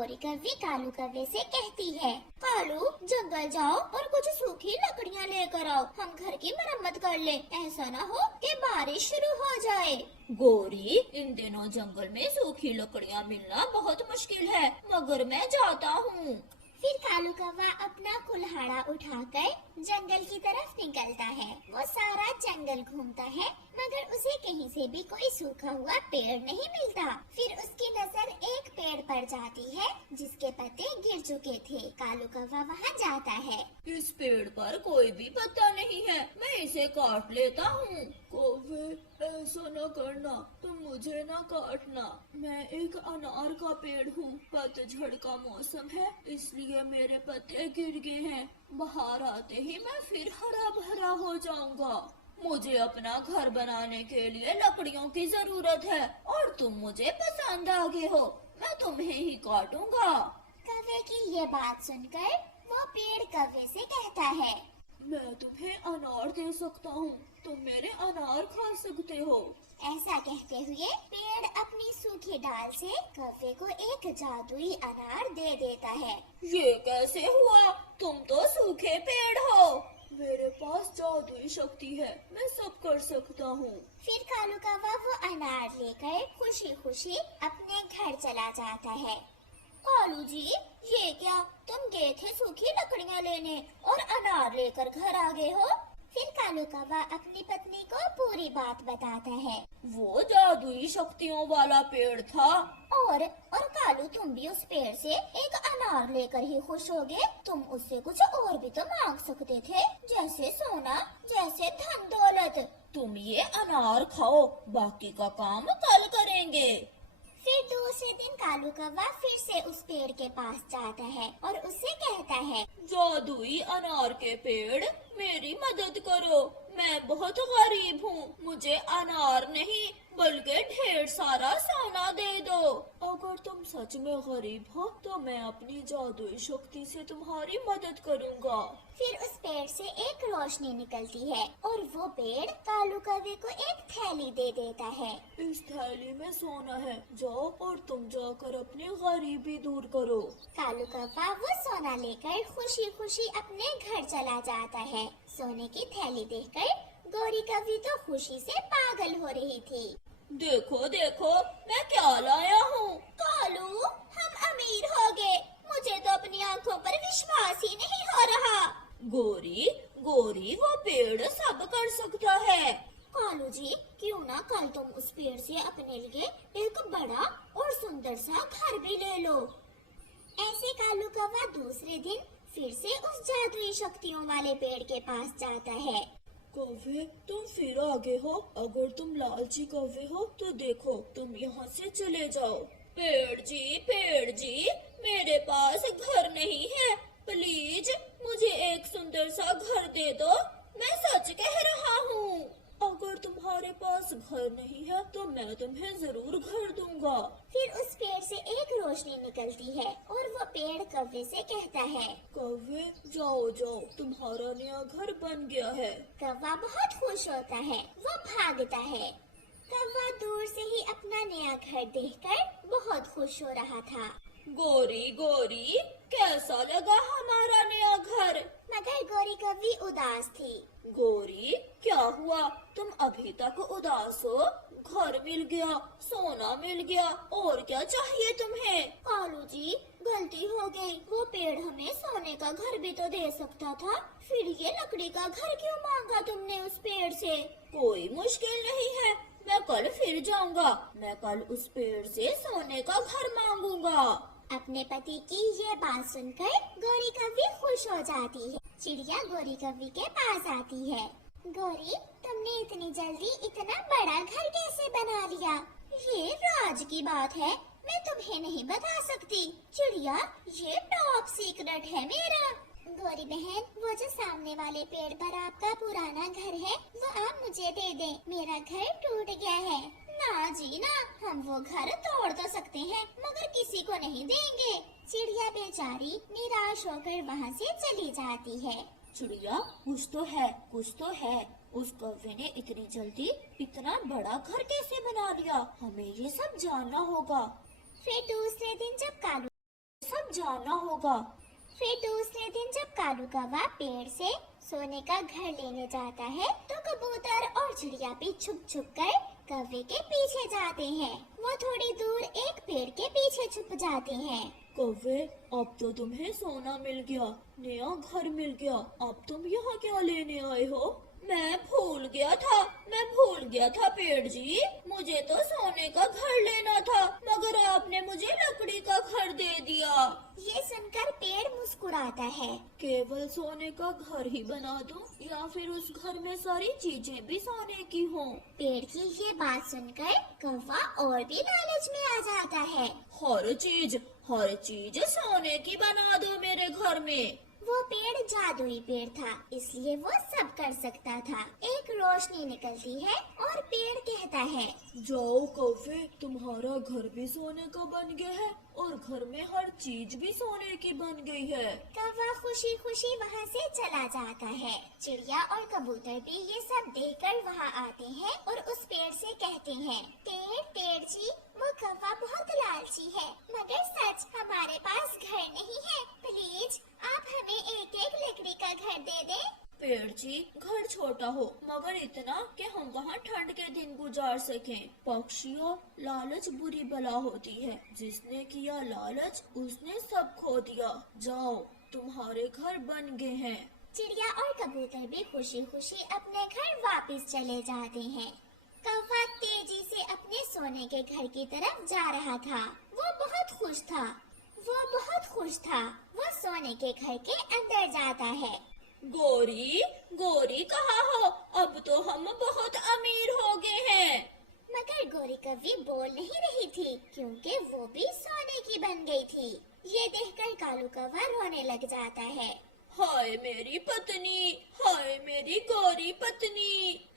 गोरी कव्वी कालू कव्वे से कहती है, कालू जंगल जाओ और कुछ सूखी लकड़ियाँ लेकर आओ, हम घर की मरम्मत कर ले। ऐसा ना हो कि बारिश शुरू हो जाए। गोरी, इन दिनों जंगल में सूखी लकड़ियाँ मिलना बहुत मुश्किल है, मगर मैं जाता हूँ। फिर कालू कौवा अपना कुल्हाड़ा उठाकर जंगल की तरफ निकलता है। वो सारा जंगल घूमता है, मगर उसे कहीं से भी कोई सूखा हुआ पेड़ नहीं मिलता। फिर उसकी नजर एक पेड़ पर जाती है जिसके पत्ते गिर चुके थे। कालू कौवा वहाँ जाता है। इस पेड़ पर कोई भी पत्ता नहीं है, मैं इसे काट लेता हूँ। कौवे, ऐसा न करना, तुम मुझे न काटना। मैं एक अनार का पेड़ हूँ। पतझड़ का मौसम है, इसलिए मेरे पत्ते गिर गए हैं। बाहर आते ही मैं फिर हरा भरा हो जाऊंगा। मुझे अपना घर बनाने के लिए लकड़ियों की जरूरत है और तुम मुझे पसंद आ गए हो। मैं तुम्हें ही काटूंगा। कौवे की ये बात सुनकर वो पेड़ कौवे से कहता है, मैं तुम्हें अनार दे सकता हूँ, तुम मेरे अनार खा सकते हो। ऐसा कहते हुए पेड़ अपनी सूखी डाल से कौवे को एक जादुई अनार दे देता है। ये कैसे हुआ? तुम तो सूखे पेड़ हो। मेरे पास जादुई शक्ति है, मैं सब कर सकता हूँ। फिर कालू कौवा वो अनार लेकर खुशी खुशी अपने घर चला जाता है। कालू जी, ये क्या, तुम गए थे सूखी लकड़ियाँ लेने और अनार लेकर घर आ गए हो? फिर कालू कौवा अपनी पत्नी को पूरी बात बताता है। वो जादुई शक्तियों वाला पेड़ था। और कालू, तुम भी उस पेड़ से एक अनार लेकर ही खुश हो गए? तुम उससे कुछ और भी तो मांग सकते थे, जैसे सोना, जैसे धन दौलत। तुम ये अनार खाओ, बाकी का काम कल करेंगे। फिर दूसरे दिन कालू कौवा फिर से उस पेड़ के पास जाता है और उससे कहता है, जादुई अनार के पेड़, मेरी मदद करो। मैं बहुत गरीब हूँ, मुझे अनार नहीं बल्कि ढेर सारा सोना दे दो। अगर तुम सच में गरीब हो तो मैं अपनी जादुई शक्ति से तुम्हारी मदद करूँगा। फिर उस पेड़ से एक रोशनी निकलती है और वो पेड़ कालू कौवे को एक थैली दे देता है। इस थैली में सोना है, जाओ और तुम जाकर अपनी गरीबी दूर करो। कालू कौवा वो सोना लेकर खुशी खुशी अपने घर चला जाता है। सोने की थैली देखकर गोरी कौवी तो खुशी से पागल हो रही थी। देखो देखो, मैं क्या लाया हूँ। कालू, हम अमीर हो गए। मुझे तो अपनी आंखों पर विश्वास ही नहीं हो रहा। गोरी गोरी, वो पेड़ सब कर सकता है। कालू जी, क्यों ना कल तुम उस पेड़ से अपने लिए एक बड़ा और सुंदर सा घर भी ले लो। ऐसे कालू कौवा दूसरे दिन फिर से उस जादुई शक्तियों वाले पेड़ के पास जाता है। कौवे, तुम फिर आगे हो। अगर तुम लालची कौवे हो तो देखो, तुम यहाँ से चले जाओ। पेड़ जी, मेरे पास घर नहीं है, प्लीज मुझे एक सुंदर सा घर दे दो। मैं सच कह रहा हूँ। अगर तुम्हारे पास घर नहीं है तो मैं तुम्हें जरूर घर दूंगा। फिर उस पेड़ से एक रोशनी निकलती है और वो पेड़ कौवे से कहता है, कौवे, जाओ जाओ, तुम्हारा नया घर बन गया है। कौवा बहुत खुश होता है, वो भागता है। कौवा दूर से ही अपना नया घर देखकर बहुत खुश हो रहा था। गोरी गोरी, कैसा लगा हमारा नया घर? मगर गोरी कौवी उदास थी। गोरी, क्या हुआ? तुम अभी तक उदास हो? घर मिल गया, सोना मिल गया, और क्या चाहिए तुम्हें? कालू जी, गलती हो गई। वो पेड़ हमें सोने का घर भी तो दे सकता था, फिर ये लकड़ी का घर क्यों मांगा तुमने उस पेड़ से? कोई मुश्किल नहीं है, मैं कल फिर जाऊंगा। मैं कल उस पेड़ से सोने का घर मांगूंगा। अपने पति की ये बात सुनकर गोरी कौवी खुश हो जाती है। चिड़िया गोरी कौवी के पास आती है। गोरी, तुमने इतनी जल्दी इतना बड़ा घर कैसे बना लिया? ये राज की बात है, मैं तुम्हें नहीं बता सकती। चिड़िया, ये टॉप सीक्रेट है मेरा। गोरी बहन, वो जो सामने वाले पेड़ पर आपका पुराना घर है, वो आप मुझे दे दें। मेरा घर टूट गया है। ना जी ना, हम वो घर तोड़ तो सकते हैं, मगर किसी को नहीं देंगे। चिड़िया बेचारी निराश होकर वहाँ से चली जाती है। चिड़िया, कुछ तो है, कुछ तो है। उस कौवे ने इतनी जल्दी इतना बड़ा घर कैसे बना लिया? हमें ये सब जानना होगा। फिर दूसरे दिन जब कालू जाना होगा। फिर दूसरे दिन जब कालू कौवा पेड़ से सोने का घर लेने जाता है तो कबूतर और चिड़िया भी छुप छुप कर कौवे के पीछे जाते हैं। वो थोड़ी दूर एक पेड़ के पीछे छुप जाते हैं। कौवे, अब तो तुम्हें सोना मिल गया, नया घर मिल गया। अब तुम यहाँ क्या लेने आए हो? मैं भूल गया था पेड़ जी, मुझे तो सोने का घर लेना था, मगर आपने मुझे लकड़ी का घर दे दिया। ये सुनकर पेड़ मुस्कुराता है। केवल सोने का घर ही बना दूं या फिर उस घर में सारी चीजें भी सोने की हों? पेड़ की ये बात सुनकर कौवा और भी लालच में आ जाता है। हर चीज सोने की बना दो मेरे घर में। वो पेड़ जादुई पेड़ था, इसलिए वो सब कर सकता था। एक रोशनी निकलती है और पेड़ कहता है, जाओ कौवे, तुम्हारा घर भी सोने का बन गया है और घर में हर चीज भी सोने की बन गई है। कौवा खुशी खुशी वहाँ से चला जाता है। चिड़िया और कबूतर भी ये सब देखकर वहाँ आते हैं और उस पेड़ से कहते हैं, पेड़ जी, वो कौवा बहुत लालची है, मगर सच हमारे पास घर नहीं है, प्लीज आप हमें एक एक लकड़ी का घर दे दें। पेड़ जी, घर छोटा हो मगर इतना कि हम वहाँ ठंड के दिन गुजार सकें। पक्षियों, लालच बुरी बला होती है, जिसने किया लालच उसने सब खो दिया। जाओ, तुम्हारे घर बन गए हैं। चिड़िया और कबूतर भी खुशी खुशी अपने घर वापस चले जाते हैं। कौवा तेजी से अपने सोने के घर की तरफ जा रहा था। वो बहुत खुश था। वो सोने के घर के अंदर जाता है। गोरी कहाँ हो? अब तो हम बहुत अमीर हो गए हैं। मगर गोरी कभी बोल नहीं रही थी, क्योंकि वो भी सोने की बन गई थी। ये देखकर कालू कौवा रोने लग जाता है। हाय मेरी पत्नी, हाय मेरी गोरी पत्नी।